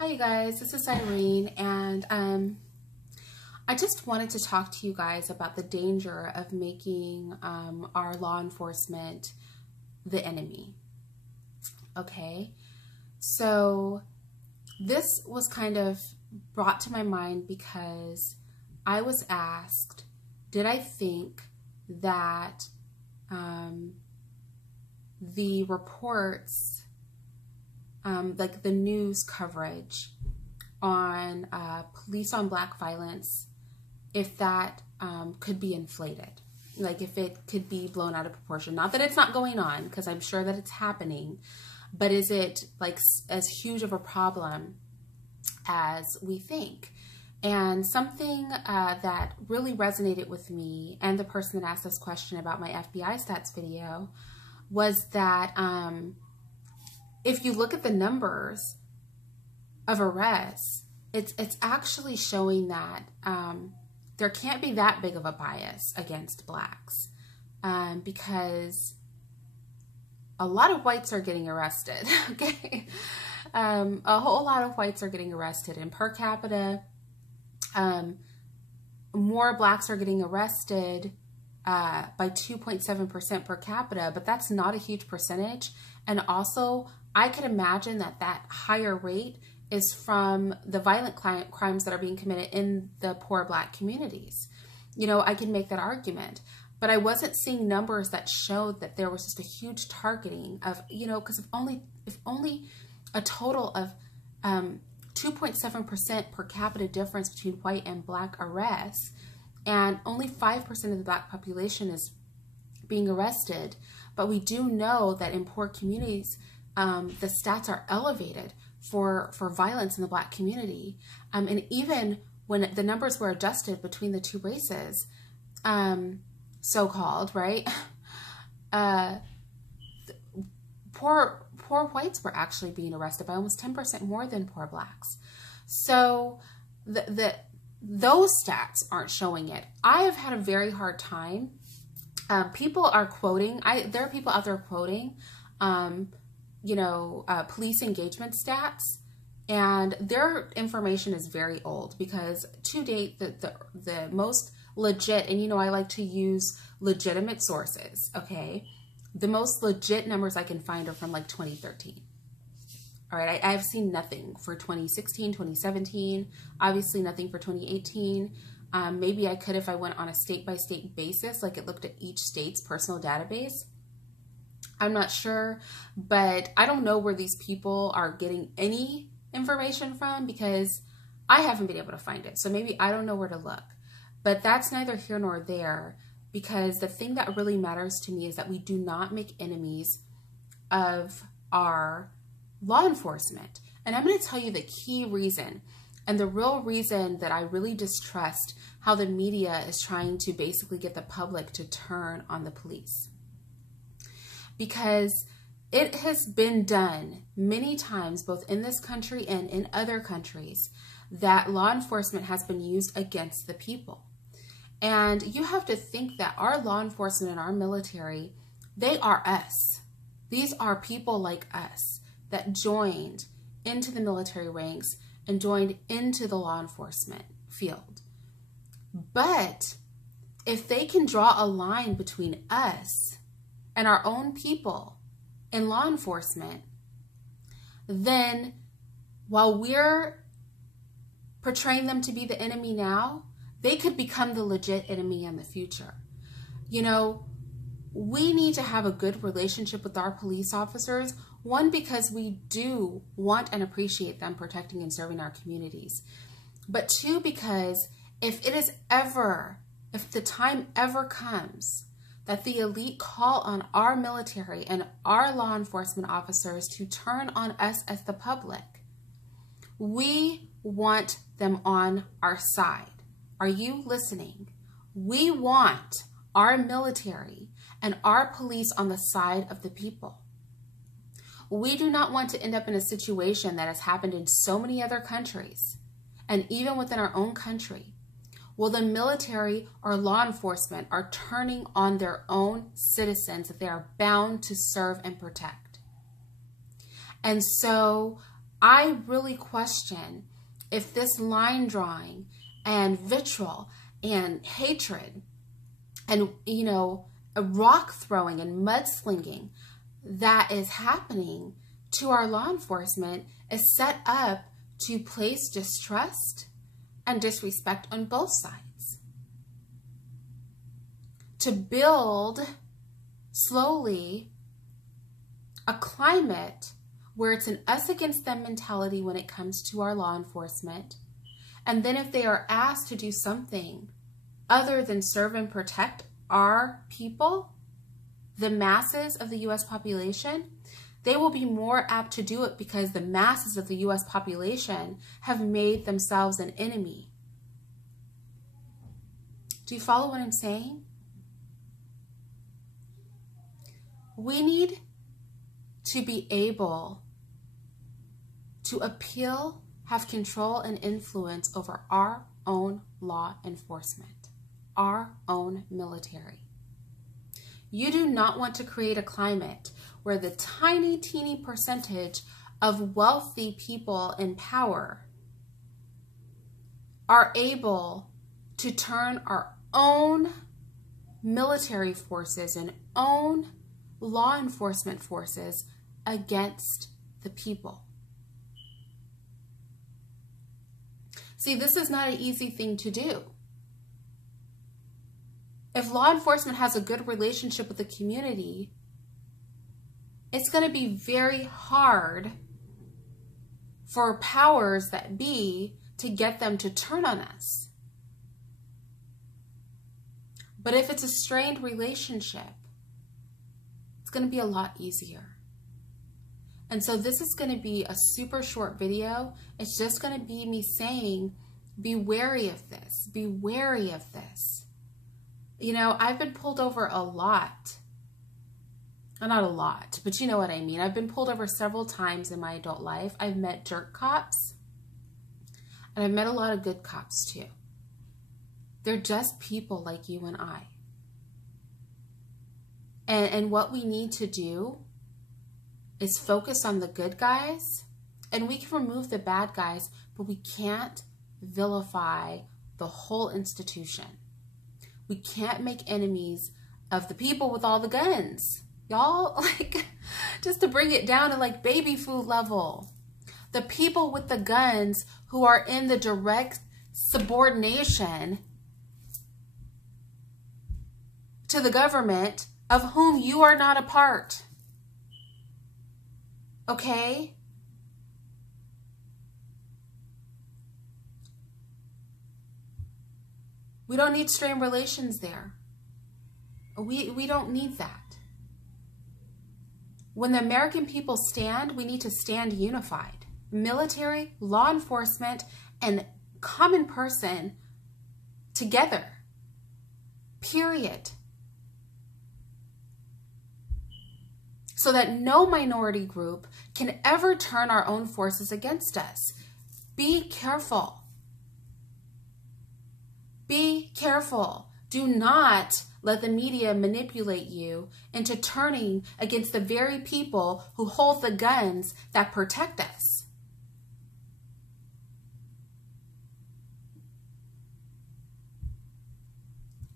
Hi you guys, this is Irene, and I just wanted to talk to you guys about the danger of making our law enforcement the enemy. Okay, so this was kind of brought to my mind because I was asked, did I think that the reports, like the news coverage on police on black violence, if that could be inflated, like if it could be blown out of proportion. Not that it's not going on, because I'm sure that it's happening, but is it like as huge of a problem as we think? And something that really resonated with me and the person that asked this question about my FBI stats video was that if you look at the numbers of arrests, it's actually showing that there can't be that big of a bias against blacks, because a lot of whites are getting arrested. Okay, a whole lot of whites are getting arrested, and per capita, more blacks are getting arrested by 2.7% per capita, but that's not a huge percentage. And also, I could imagine that that higher rate is from the violent crimes that are being committed in the poor black communities. You know, I can make that argument, but I wasn't seeing numbers that showed that there was just a huge targeting of, you know, because if only a total of 2.7% per capita difference between white and black arrests, and only 5% of the black population is being arrested. But we do know that in poor communities, the stats are elevated for violence in the black community. And even when the numbers were adjusted between the two races, so-called, right? Poor whites were actually being arrested by almost 10% more than poor blacks. So those stats aren't showing it. I have had a very hard time. People are quoting, there are people out there quoting, police engagement stats, and their information is very old, because to date, the most legit, and I like to use legitimate sources, okay? The most legit numbers I can find are from like 2013. All right, I've seen nothing for 2016, 2017, obviously nothing for 2018. Maybe I could if I went on a state-by-state basis, like it looked at each state's personal database. I'm not sure, but I don't know where these people are getting any information from, because I haven't been able to find it. So maybe I don't know where to look, but that's neither here nor there, because the thing that really matters to me is that we do not make enemies of our law enforcement. And I'm going to tell you the key reason, and the real reason that I really distrust how the media is trying to basically get the public to turn on the police. Because it has been done many times, both in this country and in other countries, that law enforcement has been used against the people. And you have to think that our law enforcement and our military, they are us. These are people like us that joined into the military ranks and joined into the law enforcement field. But if they can draw a line between us and our own people in law enforcement, then while we're portraying them to be the enemy now, they could become the legit enemy in the future. You know, we need to have a good relationship with our police officers. One, because we do want and appreciate them protecting and serving our communities. But two, because if the time ever comes that the elite call on our military and our law enforcement officers to turn on us as the public, we want them on our side. Are you listening? We want our military and our police on the side of the people. We do not want to end up in a situation that has happened in so many other countries, and even within our own country. Well, the military or law enforcement are turning on their own citizens that they are bound to serve and protect. And so I really question if this line drawing and vitriol and hatred and, you know, a rock throwing and mudslinging that is happening to our law enforcement is set up to place distrust and disrespect on both sides. To build slowly a climate where it's an us against them mentality when it comes to our law enforcement. And then if they are asked to do something other than serve and protect our people, the masses of the U.S. population, they will be more apt to do it because the masses of the U.S. population have made themselves an enemy. Do you follow what I'm saying? We need to be able to appeal, have control and influence over our own law enforcement, our own military. You do not want to create a climate where the tiny, teeny percentage of wealthy people in power are able to turn our own military forces and own law enforcement forces against the people. See, this is not an easy thing to do. If law enforcement has a good relationship with the community, it's going to be very hard for powers that be to get them to turn on us. But if it's a strained relationship, it's going to be a lot easier. And so this is going to be a super short video. It's just going to be me saying, be wary of this. Be wary of this. You know, I've been pulled over a lot. Well, not a lot, but you know what I mean. I've been pulled over several times in my adult life. I've met jerk cops. And I've met a lot of good cops too. They're just people like you and I. And what we need to do is focus on the good guys, and we can remove the bad guys, but we can't vilify the whole institution. We can't make enemies of the people with all the guns. Y'all, like, just to bring it down to like baby food level. The people with the guns who are in the direct subordination to the government of whom you are not a part. Okay? We don't need strained relations there. We don't need that. When the American people stand, we need to stand unified. Military, law enforcement, and common person together. Period. So that no minority group can ever turn our own forces against us. Be careful. Be careful. Do not let the media manipulate you into turning against the very people who hold the guns that protect us.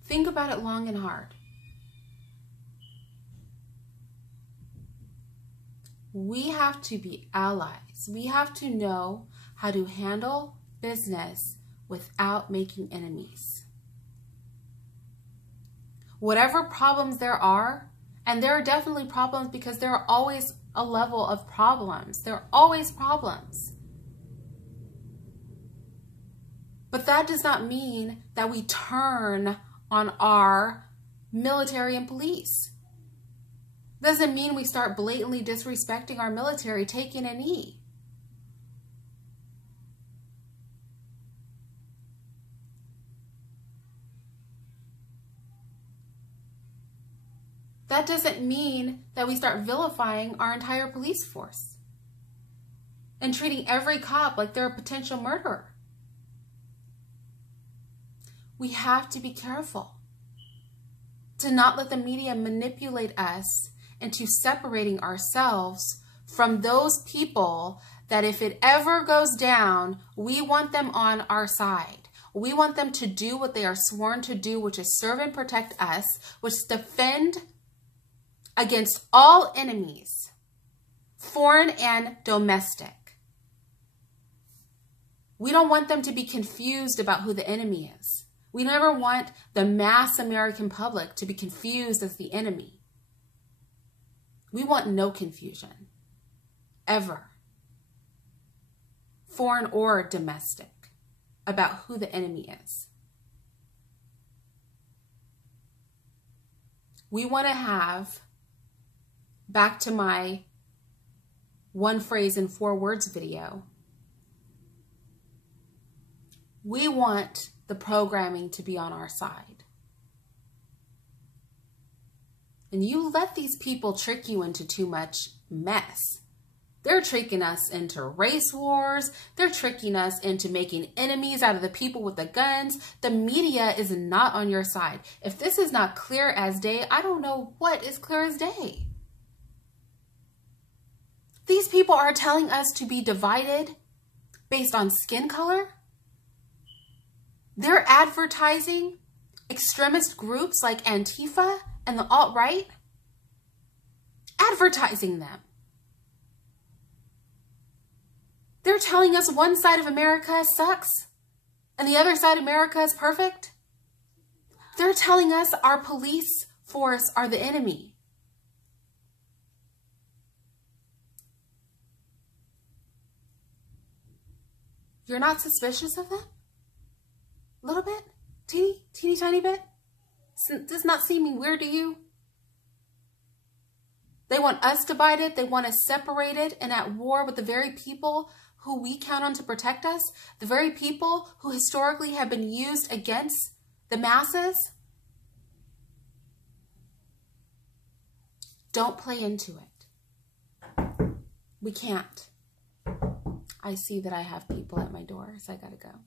Think about it long and hard. We have to be allies. We have to know how to handle business without making enemies. Whatever problems there are, and there are definitely problems because there are always a level of problems. There are always problems. But that does not mean that we turn on our military and police. Doesn't mean we start blatantly disrespecting our military, taking a knee. That doesn't mean that we start vilifying our entire police force and treating every cop like they're a potential murderer. We have to be careful to not let the media manipulate us into separating ourselves from those people that if it ever goes down, we want them on our side. We want them to do what they are sworn to do, which is serve and protect us, which is defend against all enemies, foreign and domestic. We don't want them to be confused about who the enemy is. We never want the mass American public to be confused as the enemy. We want no confusion, ever, foreign or domestic, about who the enemy is. We want to have, back to my 1 phrase in 4 words video, we want the programming to be on our side. And you let these people trick you into too much mess. They're tricking us into race wars. They're tricking us into making enemies out of the people with the guns. The media is not on your side. If this is not clear as day, I don't know what is clear as day. These people are telling us to be divided based on skin color. They're advertising extremist groups like Antifa and the alt-right, advertising them. They're telling us one side of America sucks and the other side of America is perfect. They're telling us our police force are the enemy. You're not suspicious of them? A little bit? Teeny tiny bit? Does this not seem weird to you? They want us divided. They want us separated and at war with the very people who we count on to protect us, the very people who historically have been used against the masses. Don't play into it. We can't. I see that I have people at my door, so I gotta go.